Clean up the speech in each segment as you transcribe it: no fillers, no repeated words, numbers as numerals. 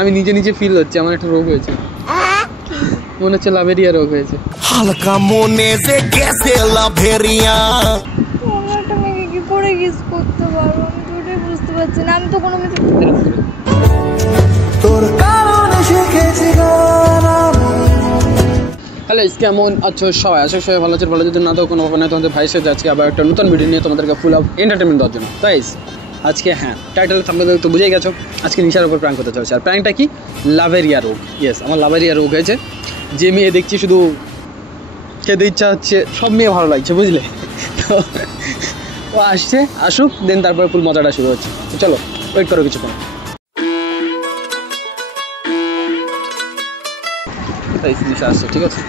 আমি নিজে নিজে ফিল হচ্ছে আমার একটা রোগ হয়েছে, মনে হচ্ছে লাভেরিয়া রোগ হয়েছে। হালকা মনে যে গেছে লাভেরিয়া। তোমরা মেয়েকে কি করে গিস করতে পারো আমি তো ওটাই বুঝতে পারছি না। আমি তো কোনো মেয়ে তোর কারণে শিখেছি গান। হ্যালো কেমন আছো সবাই? আশা সবাই ভালো আছে। ভালো যদি না তো কোনো ব্যাপার নয়, তোমাদের ভাই সাথে আজকে আবার একটা নতুন ভিডিও নিয়ে তোমাদেরকে ফুল অফ এন্টারটেনমেন্ট দেওয়ার জন্য। গাইস আজকে টাইটেল থাম্বনেল তো বুঝেই গেছো, আজকে নিশার উপর প্র্যাঙ্ক করতে চলেছে। আর প্র্যাঙ্কটা কি? লাভেরিয়া রোগ। ইয়েস, আমার লাভেরিয়া রোগ হয়েছে। যে মেয়ে দেখছি শুধু খেতে ইচ্ছা হচ্ছে, সব মেয়ে ভালো লাগছে, বুঝলে? তো ও আসছে, আসুক, দেন তারপরে ফুল মজাটা শুরু হচ্ছে। তো চলো ওয়েট করো কিছুক্ষণ। নিশা আসছে, ঠিক আছে?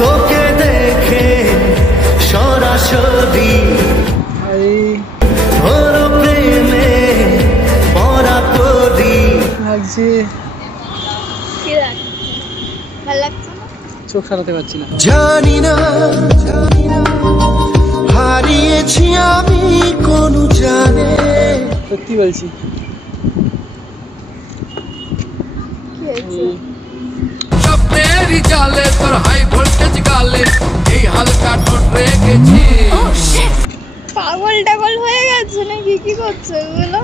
তোকে দেখে সরাসরি তোর প্রেমে পড়া করি লাগছে। কি লাগছে? ভালো লাগছে না? চোখ সারাতে পারছি না। জানি না হারিয়েছি আমি কোন জানে। সত্যি বলছি। কি হয়েছে? স্বপ্নেরই জালে তোর হাই ভোল্টেজ গালে এই হালকা ঠোঁট রেখেছি। পাগল টাগল হয়ে গেছে নাকি? কি করছো এগুলো?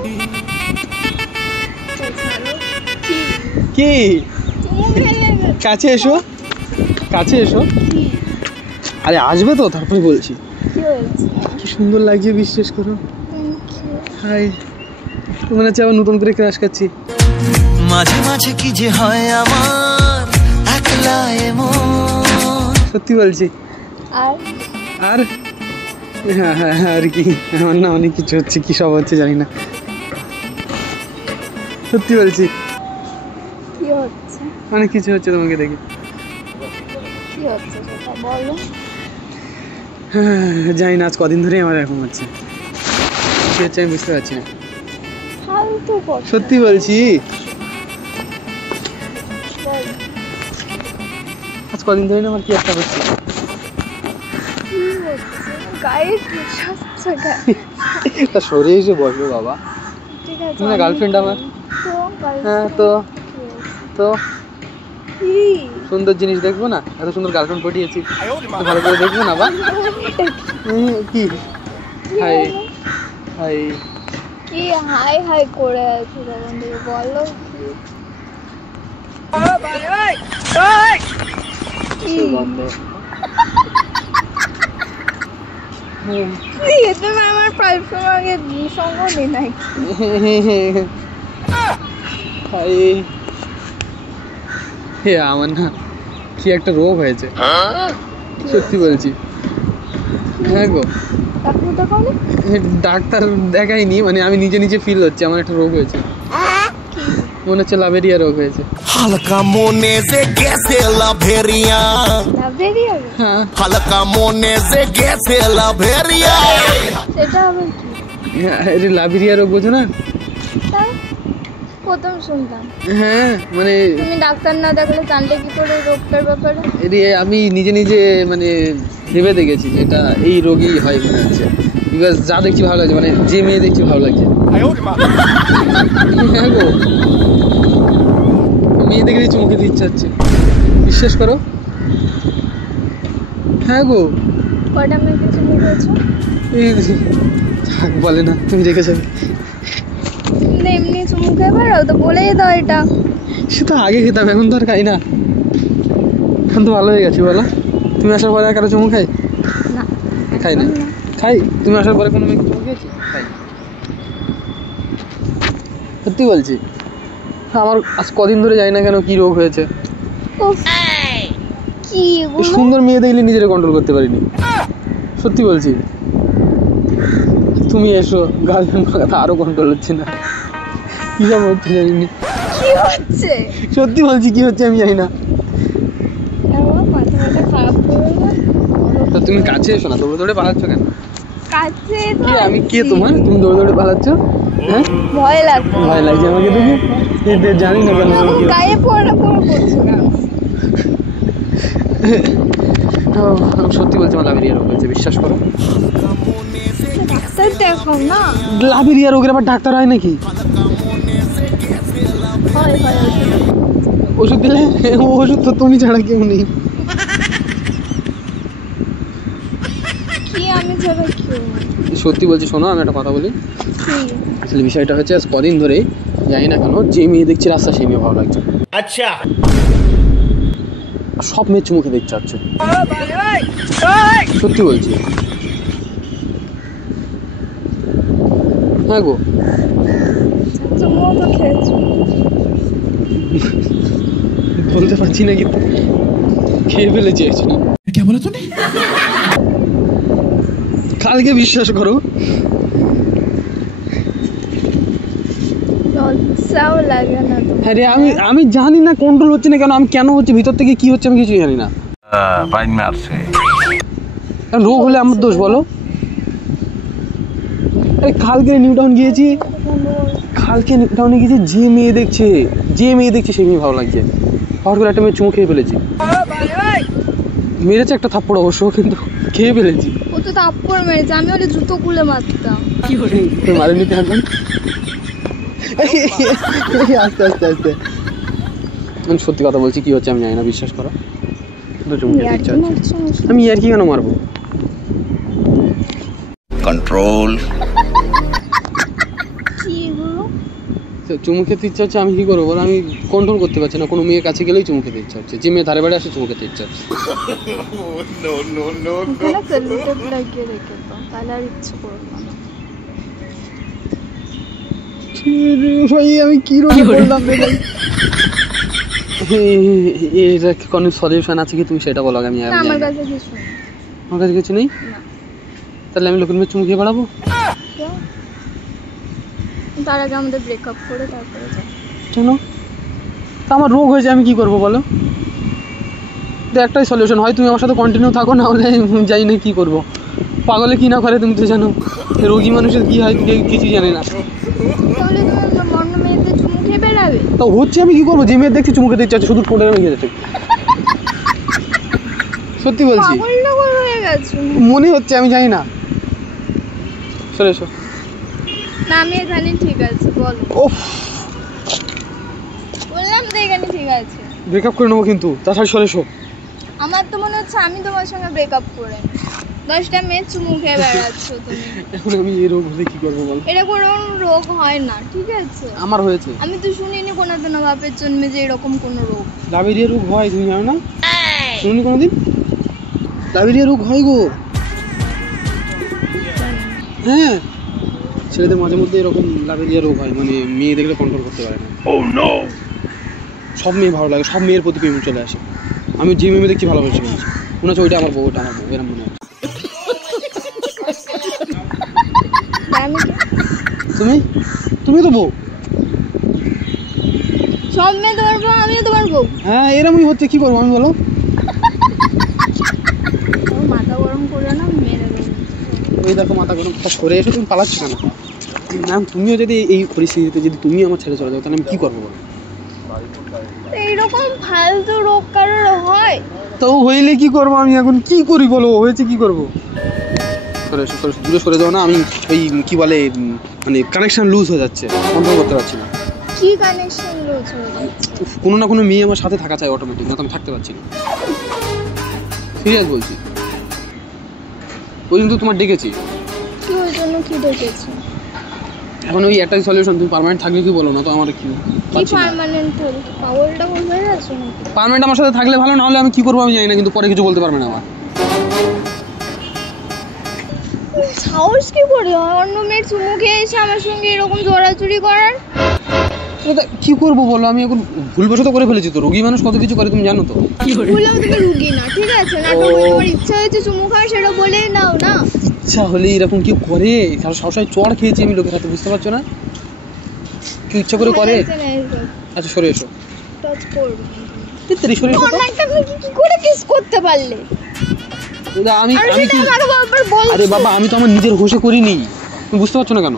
কি? তুমি খেলে কাছে এসো, কাছে এসো। কি? আরে আসবে তো, তারপরে বলছি। কি হয়েছে? কি সুন্দর লাগছে, বিশ্বাস করো। Thank you. হাই, মনে হচ্ছে আবার নতুন করে ক্রাশ খাচ্ছি। মাঝে মাঝে কি যে হয় আমার একলা এমন। সত্যি বলছি। আর আর হ্যাঁ হ্যাঁ হ্যাঁ, আর কি, আমার না অনেক কিছু হচ্ছে, কি সব হচ্ছে জানি না। সত্যি বলছি, কি হচ্ছে? অনেক কিছু হচ্ছে তোমাকে দেখে। কি হচ্ছে সেটা বলো। হ্যাঁ, জানি না আজ কদিন ধরেই আমার এরকম হচ্ছে। কি হচ্ছে আমি বুঝতে পারছি না। ফালতু কথা। সত্যি বলছি, বল। আজ কদিন ধরে না আমার কি একটা হচ্ছে। কি হচ্ছে? গায়ে কি সাজছে গায়ে? তা সরে এসে বসো বাবা। ঠিক আছে। তুমি না গার্লফ্রেন্ড আমার? তো হ্যাঁ, তো তো কি? সুন্দর জিনিস দেখবো না? এত সুন্দর গার্লফ্রেন্ড পটিয়েছি, ভালো করে দেখবো না? বা কি হাই হাই কি হাই হাই করে আছো তখন থেকে? বলো কি? কি তুমি আমার পারফিউম আগে সঙ্গ নি নাই? হাই হে, আমার না কি একটা রোগ হয়েছে, সত্যি বলছি। হ্যাঁ গো, ডাক্তার দেখাওনি? ডাক্তার দেখাইনি, মানে আমি নিজে নিজে ফিল হচ্ছে আমার একটা রোগ হয়েছে, মনে হচ্ছে লাভেরিয়া রোগ হয়েছে। হালকা মনে যে গেছে লাভেরিয়া। লাভেরিয়া? হ্যাঁ, হালকা মনে যে গেছে লাভেরিয়া। সেটা আবার কি? লাভেরিয়া রোগ বোঝো না? তা প্রথম শুনলাম। হ্যাঁ, মানে তুমি ডাক্তার না দেখলে জানলে কি করে রোগটার ব্যাপারে? আমি নিজে নিজে মানে ভেবে দেখেছি যে এটা এই রোগই হয় মনে হচ্ছে, বিকজ যা দেখছি ভালো লাগছে, মানে যে মেয়ে দেখছি ভালো লাগছে। হ্যাঁ গো, মেয়ে দেখে দেখছি মুখে ইচ্ছা হচ্ছে, বিশ্বাস করো। হ্যাঁ গো, কয়টা মেয়ে কিছু মুখেছো? এই থাক, বলে না, তুমি রেখে যাবে। এমনি চুমু খেয়ে বেড়াও তো, বলেই দাও এটা। সে তো আগে খেতাম, এখন তো আর খাই না। এখন তো ভালো হয়ে গেছি, বলো। তুমি আসার পরে কারো চুমু খাই? না, খাই না। খাই? তুমি আসার পরে কোনো মেয়েকে চুমু খেয়েছি? খাই। সত্যি বলছি, আমার আজ কদিন ধরে জানি না কেন কি রোগ হয়েছে। কি সুন্দর মেয়ে দেখলে নিজেরা কন্ট্রোল করতে পারিনি, সত্যি বলছি। তুমি এসো, গার্লফ্রেন্ড কথা আরো কন্ট্রোল হচ্ছে না, কি সব হচ্ছে জানি। কি হচ্ছে? সত্যি বলছি, কি হচ্ছে আমি জানি না। মাথা ব্যথা খারাপ করবে না? তো তুমি কাছে এসো না, দৌড়ে দৌড়ে পালাচ্ছ কেন? কাছে কি আমি কে তোমার? তুমি দৌড়ে দৌড়ে পালাচ্ছ? হ্যাঁ, ভয় লাগছে। ভয় লাগছে আমাকে দেখে? জানি না কেন গায়ে পড়া পড়া করছো কেন? আমি সত্যি বলছি আমার লাভেরিয়া রোগ হয়েছে, বিশ্বাস করো। ডাক্তার দেখাও না। লাভেরিয়া রোগের আবার ডাক্তার হয় নাকি? হয় ওষুধ দিলে? ওষুধ তো তুমি ছাড়া কেউ নেই। কি আমি ছাড়া কেউ? সত্যি বলছি, শোনো আমি একটা কথা বলি। কি? আসলে বিষয়টা হচ্ছে আজ কদিন ধরে জানি না কেন যে মেয়ে দেখছি রাস্তা সেই মেয়ে ভালো লাগছে। अच्छा সব মেয়ে চুমু খেতে ইচ্ছা হচ্ছে, সত্যি বলছি। হ্যাঁ গো, চুমুও তো খেয়েছো। বলতে পারছি না কিন্তু খেয়ে ফেলেছি actually। क्या बोला तूने? কালকে বিশ্বাস করো লজ্জাও লাগে না তো? হ্যাঁ রে, আমি জানি না কন্ট্রোল হচ্ছে না কেন, আমি কেন হচ্ছে, ভিতর থেকে কি হচ্ছে আমি কিছু জানি না। फाइन मार से কারণ রোগ হলে আমার দোষ বলো? আরে কালকে নিউ টাউন গিয়েছি, যে মেয়ে দেখছে সেই মেয়ে ভালো লাগছে। হঠাৎ করে একটা মেয়ে চুমু খেয়ে ফেলেছি, মেরেছে একটা থাপ্পড় অবশ্য, কিন্তু খেয়ে ফেলেছি। ও তো থাপ্পড় মেরেছে, আমি হলে জুতো খুলে মারতাম। তুই মারে নিতে আসবেন আস্তে আস্তে আস্তে। আমি সত্যি কথা বলছি, কি হচ্ছে আমি জানি না, বিশ্বাস করো। চুমু খেতে ইচ্ছা হচ্ছে। আমি আর কি কেন মারবো? कंट्रोल কি এগুলো? তো চুমু খেতে ইচ্ছা হচ্ছে, আমি কি করবো বলো? আমি কন্ট্রোল করতে পারছি না, কোনো মেয়ের কাছে গেলেই চুমু খেতে ইচ্ছা হচ্ছে, যে মেয়ে ধারে বাড়ি আসে চুমু খেতে ইচ্ছা হচ্ছে। এখানে সেলুটেপ লাগিয়ে রেখে দাও, তাহলে আর ইচ্ছে করবে না। ভাই আমি কি রোগ করলাম রে ভাই? এটা কোনো সলিউশন আছে কি? তুমি সেটা বলো। আমি না, আমার কাছে কিছু নেই। আমার কাছে কিছু নেই? না। তাহলে আমি লোকের মেয়ে চুমু খেয়ে বেড়াবো? কেন? তার আগে আমাদের ব্রেকআপ করে তারপরে যাও। কেন? তা আমার রোগ হয়েছে, আমি কি করবো বলো? তো একটাই সলিউশন, হয় তুমি আমার সাথে কন্টিনিউ থাকো, না হলে যাই না, কি করবো? পাগলে কি না করে তুমি তো জানো, রোগী মানুষের কি হয় কিছু জানি না। তাহলে তুমি অন্য মেয়েদের চুমু খেয়ে বেড়াবে? তো হচ্ছে আমি কি করবো? যে মেয়ে দেখছি চুমু খেতে ইচ্ছা হচ্ছে, শুধু ঠোঁটে আমি খেতে। সত্যি বলছি, পাগল হয়ে গেছো। মনে হচ্ছে, আমি জানি না। সরে এসো। না, আমি এখানে ঠিক আছে, বলো। ওফ, বললাম তো এখানে ঠিক আছে। ব্রেকআপ করে নেবো কিন্তু, তাছাড়া সরে এসো। আমার তো মনে হচ্ছে আমি তোমার সঙ্গে ব্রেকআপ করে 10টা মেয়ে চুমু খেয়ে বেড়াচ্ছ তুমি। এখন আমি এই রোগ হলে কি করবো বলো? এটা কোনো রোগ হয় না, ঠিক আছে? আমার হয়েছে। আমি তো শুনিনি কোনোদিন বাপের জন্মে যে এরকম কোনো রোগ। লাভেরিয়া রোগ হয়, তুমি জানো না? শুনি কোনোদিন? লাভেরিয়া রোগ হয় গো। হ্যাঁ, ছেলেদের মাঝে মধ্যে এরকম লাভেরিয়া রোগ হয়, মানে মেয়ে দেখলে কন্ট্রোল করতে পারে না। সব মেয়ে ভালো লাগে, সব মেয়ের প্রতি প্রেম চলে আসে। আমি যে মেয়ে দেখছি ভালোবেসে ফেলছি, মনে হচ্ছে ওইটা আমার বউ, ওটা আমার বউ, এরকম মনে হচ্ছে। আমি তুমি তো বউ। সব মেয়ে তোমার বউ, আমিও তোমার বউ। হ্যাঁ, এরকমই হচ্ছে, কি করবো আমি বলো? আমার মাথা গরম করে না, মেরে দেবো। ওই দেখো মাথা গরম, সরে এসে তুমি পালাচ্ছ কেন? ম্যাম, তুমিও যদি এই পরিস্থিতিতে যদি তুমি আমার ছেড়ে চলে যাও, তাহলে আমি কি করবো বলো? এইরকম ফালতু রোগ কারোর হয়? তো হইলে কি করবো? আমি এখন কি করি বলো? হয়েছে কি করবো? সরে এসো, সরে এসো, দূরে সরে যাও না। আমি ওই কি বলে, মানে কানেকশন লুজ হয়ে যাচ্ছে, কন্ট্রোল করতে পারছি না। কি কানেকশন লুজ হয়ে যাচ্ছে? কোনো না কোনো মেয়ে আমার সাথে থাকা চাই অটোমেটিক, না তো আমি থাকতে পারছি না। সিরিয়াস বলছি। ওই কিন্তু তোমার ডেকেছি। কি ওই জন্য কি ডেকেছি? এখন ওই একটাই সলিউশন, তুমি পার্মানেন্ট থাকলে কি বলো না তো? আমার কি কি পার্মানেন্ট হল? পাগলটা হয়ে যাচ্ছে নাকি? পার্মানেন্ট আমার সাথে থাকলে ভালো, না হলে আমি কি করবো আমি জানি না, কিন্তু পরে কিছু বলতে পারবে না আমার। সাহস কি করে হয় অন্য মেয়ের চুমু খেয়ে এসে আমার সঙ্গে এরকম জোরাজুরি করার? কি করবো বলো? আমি এখন ভুলবশত করে ফেলেছি তো, রোগী মানুষ কত কিছু করে তুমি জানো তো। ভুলেও তুমি রুগী না, ঠিক আছে? না তো তোমার ইচ্ছা হয়েছে চুমু খাওয়ার, সেটা বলেই নাও না। ইচ্ছা হলে এরকম কি করে? সবসময় চড় খেয়েছি আমি লোকের হাতে, বুঝতে পারছো না? কি ইচ্ছা করে করে? আচ্ছা সরে এসো। টাচ করবে সরে এসো। কি করে কিস করতে পারলে? আমি আরে বাবা, আমি তো আমার নিজের হোশে করিনি, তুমি বুঝতে পারছো না কেন?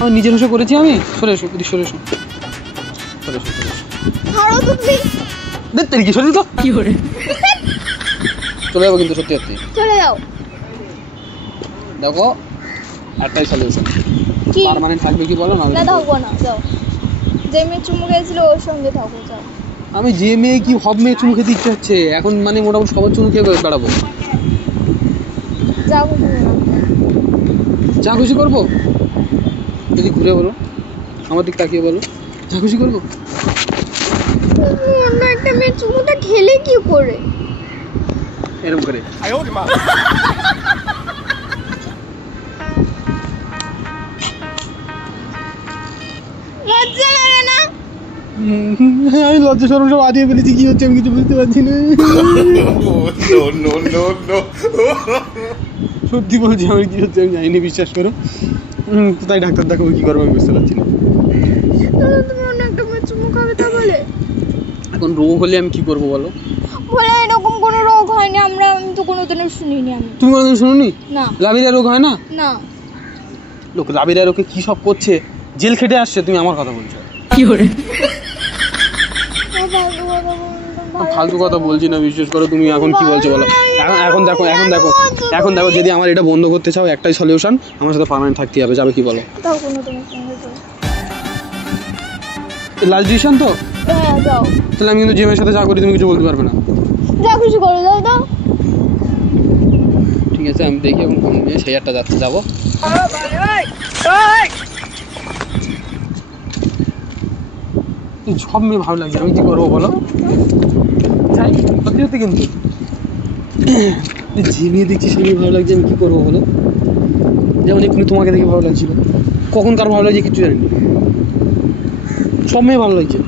আমার নিজের হোশে করেছি আমি। সরে এসো, সরে এসো, সরে এসো, সরে এসো। ছাড়ো তুমি। দেখতে কি সত্যি তো কি করে চলে যাবো কিন্তু সত্যি সত্যি চলে যাও। দেখো একটাই সলিউশন, কি পার্মানেন্ট থাকবে কি বলো না? না থাকবো না, যাও। যে মেয়ে চুমু খেয়েছিল ওর সঙ্গে থাকো, যাও। আমি যে মেয়ে কি সব মেয়ে চুমু খেতে ইচ্ছে হচ্ছে এখন, মানে মোটামুটি সবার চুমু খেয়ে বেড়াবো। যাও তুমি। যা খুশি করবো, যদি ঘুরে বলো আমার দিক তাকিয়ে বলো, যা খুশি করবো। অন্য একটা মেয়ে চুমুটা খেলে কি করে? এরকম করে লজ্জা লাগে না? আমি লজ্জা শরম সব আদিয়ে ফেলেছি, কি হচ্ছে আমি কিছু বুঝতে পারছি না। সত্যি বলছি আমার কি হচ্ছে আমি জানি না, বিশ্বাস করো। কোথায় ডাক্তার দেখাবো কি করবো আমি বুঝতে পারছি না। তুমি অন্য একটা মেয়ে চুমু খাবে তা বলে? এখন রোগ হলে আমি কি করবো বলো? বলে এরকম কোনো রোগ হয়নি, আমি তো কোনোদিনও শুনিনি। আমি তুমি কোনোদিন শুনোনি না। লাভিরিয়া রোগ হয় না? না। লোক লাভিরিয়া রোগে কি সব করছে, জেল খেটে আসছে, তুমি আমার কথা বলছো কি করে? ফালতু কথা বলছি না, বিশ্বাস করো। তুমি এখন কি বলছো বলো? এখন দেখো এখন দেখো যদি আমার এটা বন্ধ করতে চাও একটাই সলিউশন, আমার সাথে পার্মানেন্ট থাকতে হবে। যাবে কি বলো? তাও কোনো তোমার সঙ্গে যাও। লাস্ট ডিসিশন তো? হ্যাঁ যাও। তাহলে আমি কিন্তু জিমের সাথে যা করি তুমি কিছু বলতে পারবে না। যা খুশি করো, যাও দাও। ঠিক আছে আমি দেখি এখন কোন নিয়ে সেই একটা যাচ্ছে যাবো। সব মেয়ে ভালো লাগছে, আমি কি করবো বলো? যাই সত্যি সত্যি কিন্তু যে মেয়ে দেখছি সেই মেয়ে ভালো লাগছে, আমি কি করবো বলো? যেমন এক্ষুনি তোমাকে দেখে ভালো লাগছিল, কখন কার ভালো লাগছে কিছু জানি না, সব মেয়ে ভালো লাগছে।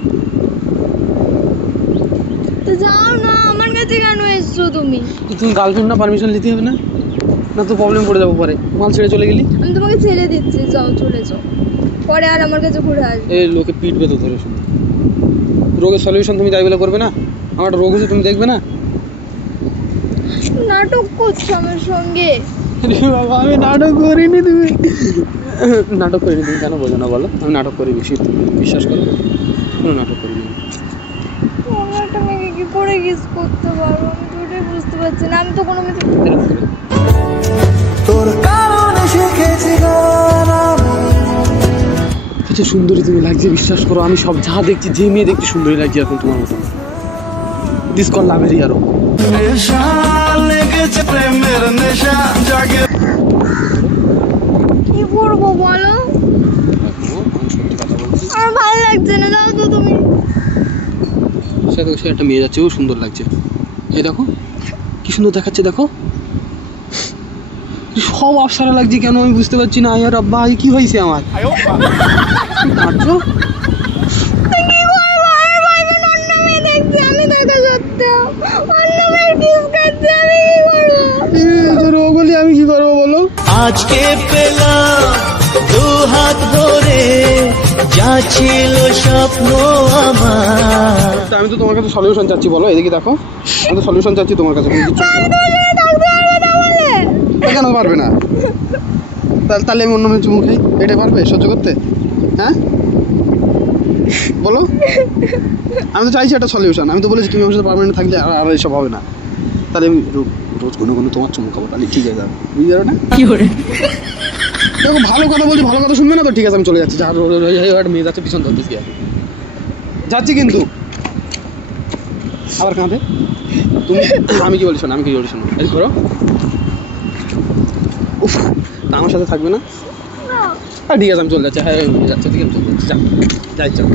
তো যাও না, আমার কাছে কেন এসছো তুমি? তো তুমি গার্লফ্রেন্ড না, পারমিশন নিতে হবে না? না তো প্রবলেম করে যাবো পরে, মাল ছেড়ে চলে গেলি। আমি তোমাকে ছেড়ে দিচ্ছি, যাও চলে যাও, পরে আর আমার কাছে ঘুরে আসবে। এই লোকে পিটবে তো ধরে শুনে। রোগের সলিউশন তুমি যাই বলে করবে না? আমার একটা রোগ হচ্ছে তুমি দেখবে না? নাটক করছো আমার সঙ্গে। বাবা আমি নাটক করিনি, তুমি নাটক করিনি, তুমি কেন বোঝো না বলো? আমি নাটক করি বেশি, বিশ্বাস করো কোনো নাটক করিনি। অন্য একটা মেয়েকে কি করে কিস করতে পারবো আমি তো ওটাই বুঝতে পারছি না। আমি তো কোনো মেয়ে তোর কারণে শিখেছি আচ্ছা সুন্দরী তুমি লাগছে, বিশ্বাস করো। আমি সব যা দেখছি, যে মেয়ে দেখছি সুন্দরী লাগছে এখন তোমার মতো। দিস কল লাভেরিয়া রোগ। কি করবো বলো? আমার ভালো লাগছে না, যাও তো তুমি। সে একটা মেয়ে যাচ্ছে, ও সুন্দর লাগছে। এই দেখো কি সুন্দর দেখাচ্ছে, দেখো সব আফসারা লাগছে কেন আমি বুঝতে পারছি না। আর আব্বা কি হয়েছে আমার? কাঁদছো? রোগ বলি আমি কি করবো বলো? আজকে পেলাম দু হাত ভরে যা ছিল স্বপ্ন আমার। আমি তো তোমার কাছে সলিউশন চাচ্ছি, বলো এদিকে দেখো। আমি তো সলিউশন চাচ্ছি তোমার কাছে। কেন পারবে না? তাহলে আমি অন্য মেয়ে চুমু খাই, এটা পারবে সহ্য করতে? হ্যাঁ বলো। আমি তো চাইছি একটা সলিউশন, আমি তো বলেছি তুমি আমার সাথে পারমানেন্ট থাকলে আর এইসব হবে না। তাহলে আমি রোজ কোনো তোমার চুমু খাবো, তাহলে ঠিক আছে। বুঝতে পারো না কি করে? দেখো ভালো কথা বলছি, ভালো কথা শুনবে না তো? ঠিক আছে আমি চলে যাচ্ছি। যার একটা মেয়ে যাচ্ছে পিছন ধরতেছি, যাচ্ছি কিন্তু আবার কাঁদে। তুমি আমি কি বলি শোনো, আমি কি বলি শোনো, এই করো। উফ তা আমার সাথে থাকবে না? হ্যাঁ ঠিক আছে আমি চলে যাচ্ছি। হ্যাঁ যাচ্ছি, ঠিক আছে চলে যাচ্ছি, যাই চল।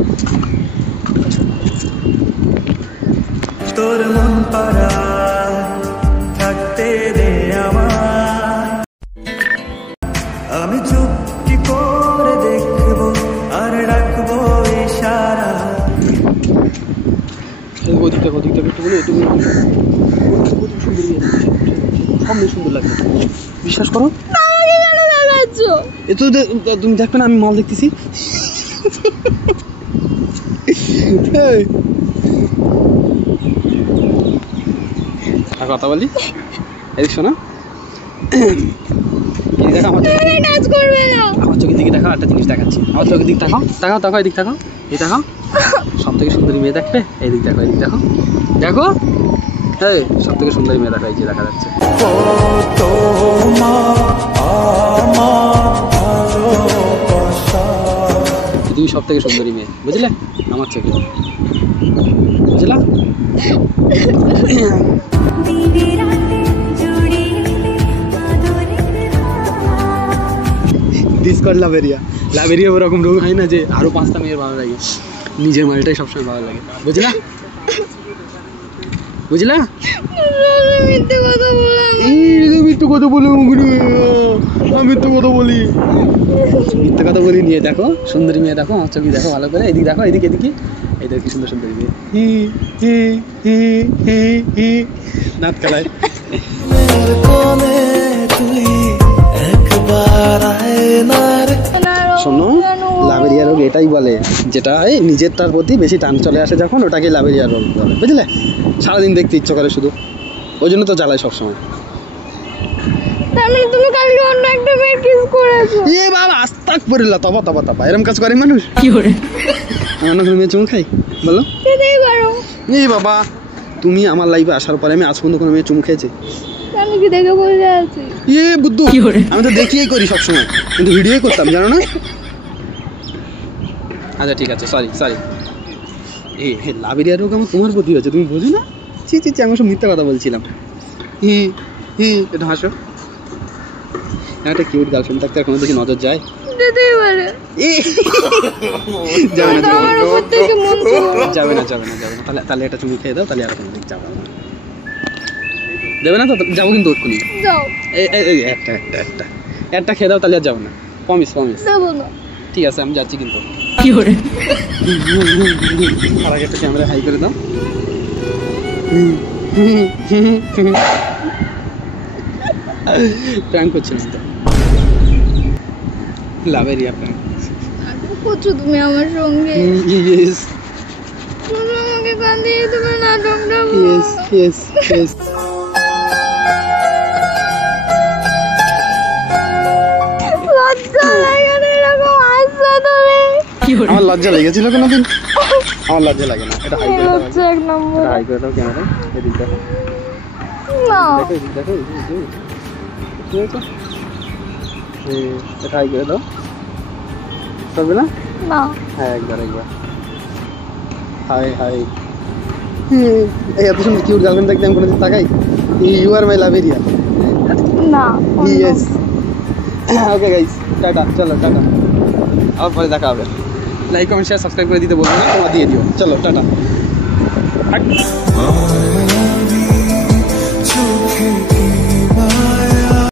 তোর মন পারা থাকতে দে আমার, আমি চুপটি করে দেখবো আর রাখবো ইশারা। ওদিকটা একটু বলে একটু সুন্দর, সব মেয়ে সুন্দর লাগছে, বিশ্বাস করো। এ তো তুমি দেখবে না আমি মাল দেখতেছি। কথা বলি এদিক শোনা, দেখা আমার চোখের দিকে দেখা, একটা জিনিস দেখাচ্ছি। আমার চোখের দিক তাকাও, এদিক তাকাও। এই দেখো সব থেকে সুন্দরী মেয়ে দেখবে, এইদিক দেখো, এইদিক দেখো, দেখো এই সব থেকে সুন্দরী মেয়ে দেখো, এই যে দেখা যাচ্ছে। তুমি সব থেকে সুন্দরী মেয়ে, বুঝলে আমার চোখে, বুঝলা? ডিসকর্ড লাভেরিয়া, লাভেরিয়া ওরকম রোগ হয় না যে আরো 5টা মেয়ের ভালো লাগে, নিজের মালটাই সবসময় ভালো লাগে, বুঝলা? বুঝলা? মিথ্যে কথা বললাম। মিথ্যে কথা বলি, মিথ্যে কথা বলি, মিথ্যে কথা বলি। নিয়ে দেখো সুন্দরী মেয়ে দেখো, আমার চোখে দেখো ভালো করে, এদিক দেখো, এদিকে এদিকে, এই দেখো কি সুন্দর সুন্দরী মেয়ে, হি হি হি হি হি নাচ খেলায়। শোনো, লাভেরিয়া রোগ এটাই বলে যেটা নিজের তার প্রতি বেশি টান চলে আসে যখন, ওটাকে লাভেরিয়া রোগ বলে, বুঝলে? সারাদিন দেখতে ইচ্ছে করে শুধু, ওই জন্য তো জ্বালায় সবসময়। তাহলে তুমি কালকে অন্য একটা মেয়ে কিস করেছো? এ বাবা আস্তাগফিরুল্লাহ, তবা তবা তবা, এরকম কাজ করে মানুষ? কি করে? আমার না কোনো মেয়ে চুমু খাই বলো? খেতেই পারো। এই বাবা, তুমি আমার লাইফে আসার পরে আমি আজ পর্যন্ত কোনো মেয়ে চুমু খেয়েছি? আমি কি দেখে বলে আছি? বুদ্ধু, আমি তো দেখিয়েই করি সবসময়, কিন্তু ভিডিওই করতাম, জানো না? আচ্ছা ঠিক আছে, সরি সরি। লাভেরিয়া রোগ আমার তোমার প্রতি হচ্ছে, তুমি বোঝো না? ছি ছি ছি, আমি সব মিথ্যা কথা বলছিলাম। এটা হাসো। একটা কিউট গার্লফ্রেন্ড থাকতে আর কোনো দেখি নজর যায়? যেতেই পারে। যাবে না, আমার উপর থেকে মন চলে যাবে না, যাবে না, যাবে না। তাহলে এটা চুমু খেয়ে দাও, তাহলে আর কোনো দিক যাবে না। দেবে না তো? যাবো কিন্তু ওক্ষুনি। যাও। এই একটা একটা একটা একটা খেয়ে দাও, তাহলে আর যাবো না। Promise promise. দেবো না। ঠিক আছে, আমি যাচ্ছি কিন্তু। কি করে? আর আগে একটা ক্যামেরা হাই করে দাও। প্র্যাঙ্ক করছিলাম তো, লাভেরিয়া প্র্যাঙ্ক করছো তুমি আমার সঙ্গে। ইয়েস তুমি আমাকে কাঁদিয়ে তুমি নাটকটা ইয়েস ইয়েস ইয়েস। লজ্জা লাগে না এরকম হাসছো তুমি? আমার লজ্জা লেগেছিল কোনোদিন? আমার লজ্জা লাগে না। এটা হাই করে দাও, লজ্জা এক নম্বর। এটা হাই করে দাও ক্যামেরা, এদিক দেখো, না দেখো এদিক দেখো, ঠিক আছে? এটা হাই করে দাও, করবে না? না হ্যাঁ একবার একবার, হাই হাই। এই এত সুন্দর কিউট গার্লফ্রেন্ড দেখতে আমি কোনোদিন তাকাই? ইউ আর মাই লাভেরিয়া। না ইয়েস। ওকে গাইস, টাটা, চলো টাটা, আবার পরে দেখা হবে। লাইক কমেন্ট শেয়ার সাবস্ক্রাইব করে দিতে বলবো না, তোমরা দিয়ে দিও। চলো টাটা।